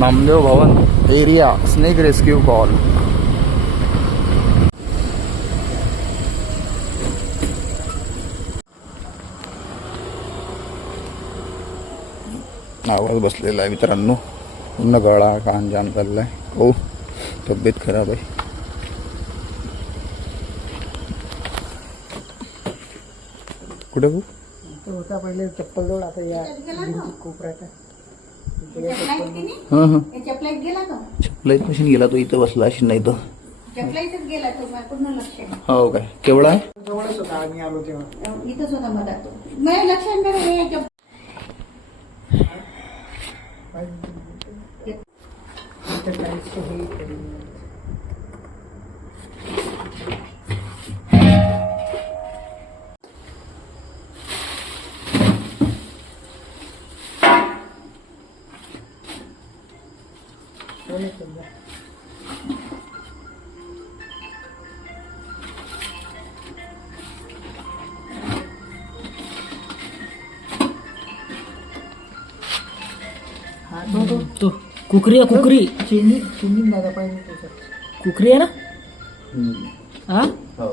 नामदेव भवन area snake rescue call. आवाज बसलेला आहे मित्रांनो. पूर्ण गळा कान जाम चाललाय. हो, तब्येत खराब आहे. कुठे हो होता पहिले चप्पल जोड, आता या कोपऱ्यात चपलाईत मशीन गेला तो. इथं बसला अशी नाही तर हो काय केवढा आहे. जवळच होता आम्ही आलो तेव्हा. इथंच होता मधात. माझ्या लक्षात तो कुकरी आहे. कुकरी चिंदी चिंदी दादा पाहिजे त्याच्यात. कुकरी आहे ना. हा हो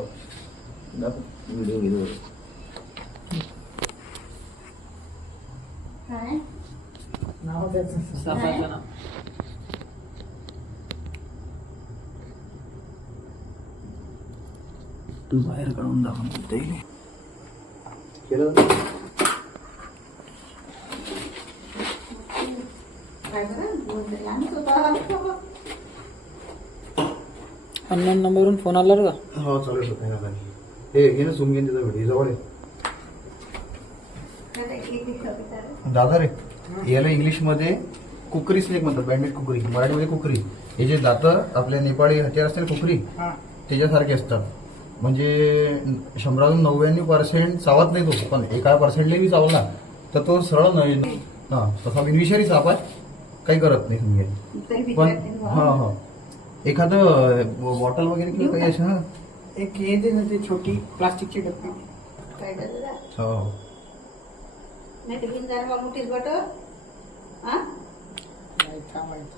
व्हिडिओ व्हिडिओ नाव त्याचं सापाचं नाव. बाहेर काढून दाखवून केलं. अननोन नंबरवरून फोन आला का. हो चालू होत नाही. हे घे ना झूम घेऊन तिथं व्हिडिओ जवळ आहे. दादा रे, याला इंग्लिशमध्ये कुकरी स्नेक म्हणतात. बँडेड कुकरी, मराठीमध्ये कुकरी. हे जे दातं आपल्या नेपाळी हत्यार असते ना कुकरी, त्याच्यासारखे असतात. म्हणजे 100-99% चावत नाही तो, पण एका पर्सेंटला बी चावला तर तो सरळ नाही. हा, तसा बिनविषारी साप आहे, काही करत नाही समजेल. पण हा हा एखादं बॉटल वगैरे किंवा काही असं एक हे दे ना, ते छोटी प्लास्टिकची डब्बी. हो नाही तर घेऊन जाणार मोठीच बॉटल. नाही थांबायचं.